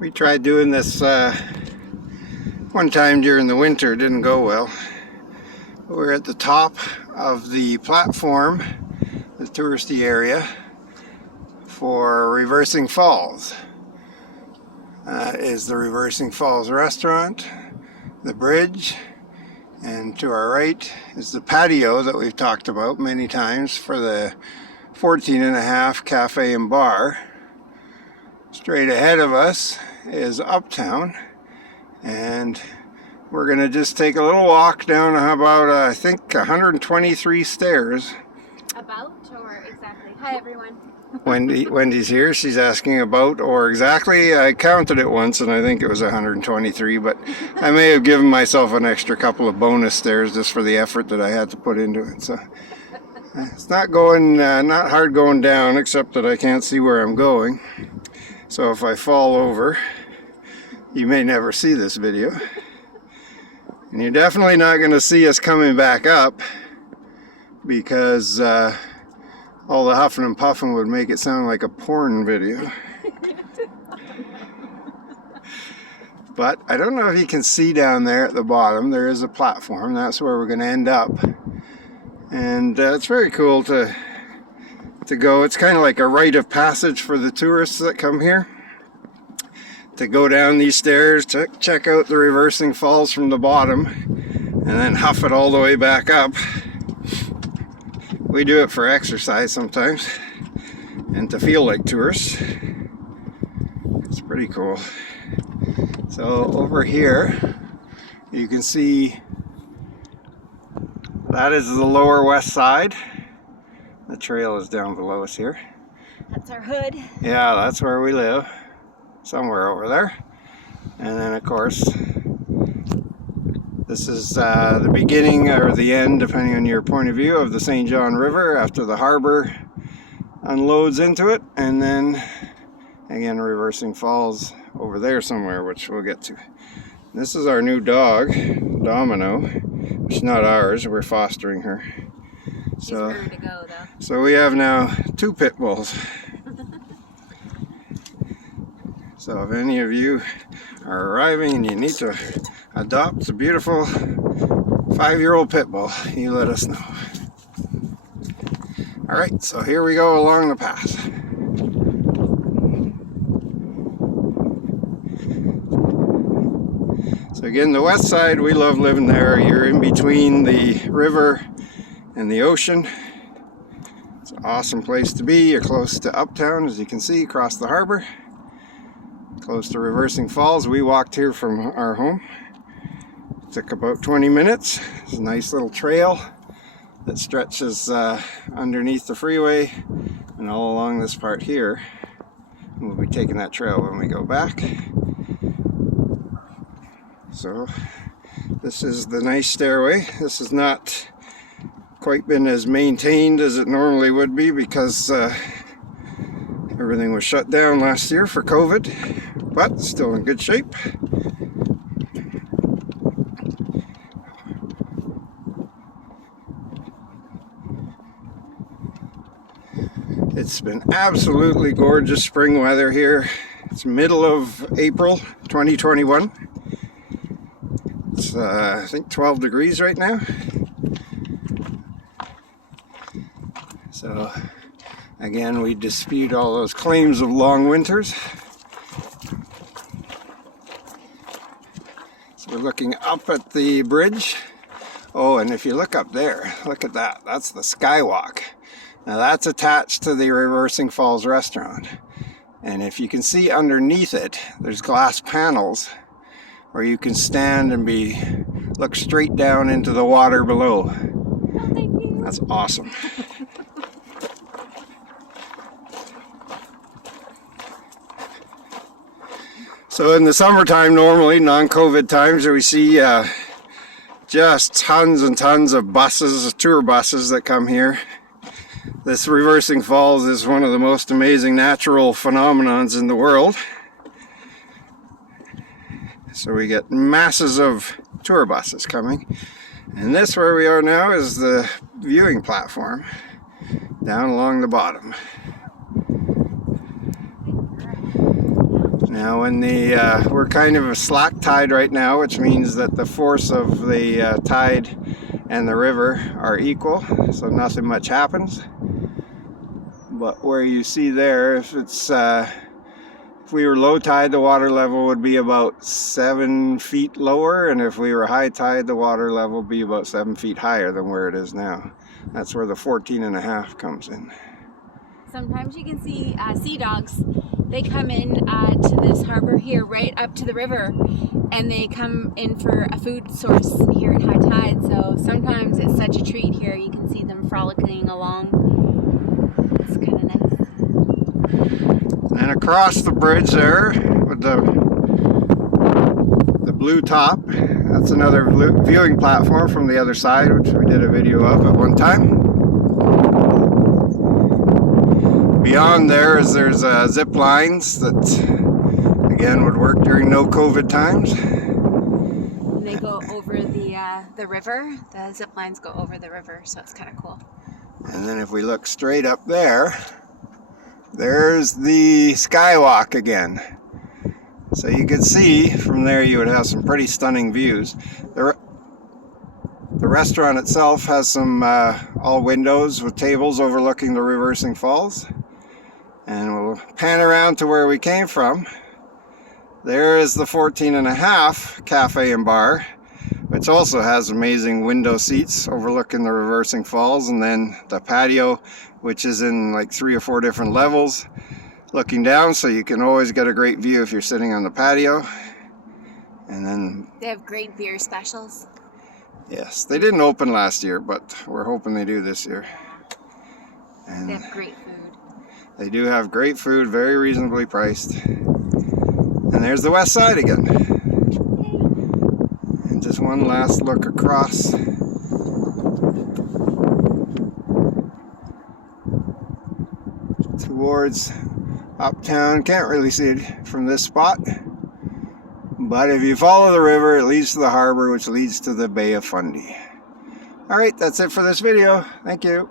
We tried doing this one time during the winter, didn't go well. We're at the top of the platform, the touristy area for Reversing Falls. Is the Reversing Falls restaurant, the bridge, and to our right is the patio that we've talked about many times for the 14.5 cafe and bar. Straight ahead of us is Uptown, and we're going to just take a little walk down about I think 123 stairs. About or exactly? Hi everyone. Wendy's here. She's asking about or exactly. I counted it once and I think it was 123, but I may have given myself an extra couple of bonus stairs just for the effort that I had to put into it. So it's not going, not hard going down, except that I can't see where I'm going. So if I fall over, you may never see this video. And you're definitely not going to see us coming back up, because all the huffing and puffing would make it sound like a porn video. But I don't know if you can see down there at the bottom, there is a platform. That's where we're going to end up. And it's very cool to go. It's kind of like a rite of passage for the tourists that come here, to go down these stairs, to check out the Reversing Falls from the bottom, and then huff it all the way back up. We do it for exercise sometimes, and to feel like tourists. It's pretty cool. So over here, you can see that is the lower west side. The trail is down below us here. That's our hood. Yeah, that's where we live. Somewhere over there. And then of course, this is the beginning or the end, depending on your point of view, of the St. John River after the harbor unloads into it. And then again, Reversing Falls over there somewhere, which we'll get to. This is our new dog, Domino, which is not ours, we're fostering her. So, she's ready to go, though. So we have now 2 pit bulls. So if any of you are arriving and you need to adopt a beautiful 5-year-old pit bull, you let us know. Alright, so here we go along the path. So again, the west side, we love living there. You're in between the river and the ocean. It's an awesome place to be. You're close to Uptown, as you can see, across the harbor. Close to Reversing Falls. We walked here from our home. It took about 20 minutes. It's a nice little trail that stretches underneath the freeway and all along this part here. And we'll be taking that trail when we go back. So this is the nice stairway. This has not quite been as maintained as it normally would be, because everything was shut down last year for COVID, but still in good shape. It's been absolutely gorgeous spring weather here. It's middle of April 2021. It's I think 12 degrees right now. So again, we dispute all those claims of long winters. So we're looking up at the bridge. Oh, and if you look up there, look at that. That's the skywalk. Now that's attached to the Reversing Falls restaurant. And if you can see underneath it, there's glass panels where you can stand and look straight down into the water below. Oh, thank you. That's awesome. So in the summertime, normally, non-COVID times, we see just tons and tons of buses, tour buses that come here. This Reversing Falls is one of the most amazing natural phenomenons in the world. So we get masses of tour buses coming. And this, where we are now, is the viewing platform down along the bottom. Now when we're kind of a slack tide right now, which means that the force of the tide and the river are equal, so nothing much happens. But where you see there, if we were low tide, the water level would be about 7 feet lower, and if we were high tide, the water level would be about 7 feet higher than where it is now. That's where the 14.5 comes in. Sometimes you can see sea dogs. They come in to this harbor here, right up to the river, and they come in for a food source here at high tide. So sometimes it's such a treat here. You can see them frolicking along. It's kind of nice. And across the bridge there, with the blue top, that's another viewing platform from the other side, which we did a video of at one time. Beyond there's zip lines that again would work during no COVID times. And they go over the river. The zip lines go over the river, so it's kind of cool. And then if we look straight up there, there's the skywalk again. So you can see from there you would have some pretty stunning views. The restaurant itself has some all windows with tables overlooking the reversing falls. And we'll pan around to where we came from. There is the 14.5 cafe and bar, which also has amazing window seats overlooking the reversing falls, and then the patio, which is in like 3 or 4 different levels looking down, so you can always get a great view if you're sitting on the patio. And then They have great beer specials. yes, they didn't open last year, but we're hoping they do this year. And They have great food. they do have great food, very reasonably priced. And there's the west side again. And just one last look across. Towards uptown. Can't really see it from this spot. But if you follow the river, it leads to the harbor, which leads to the Bay of Fundy. Alright, that's it for this video. Thank you.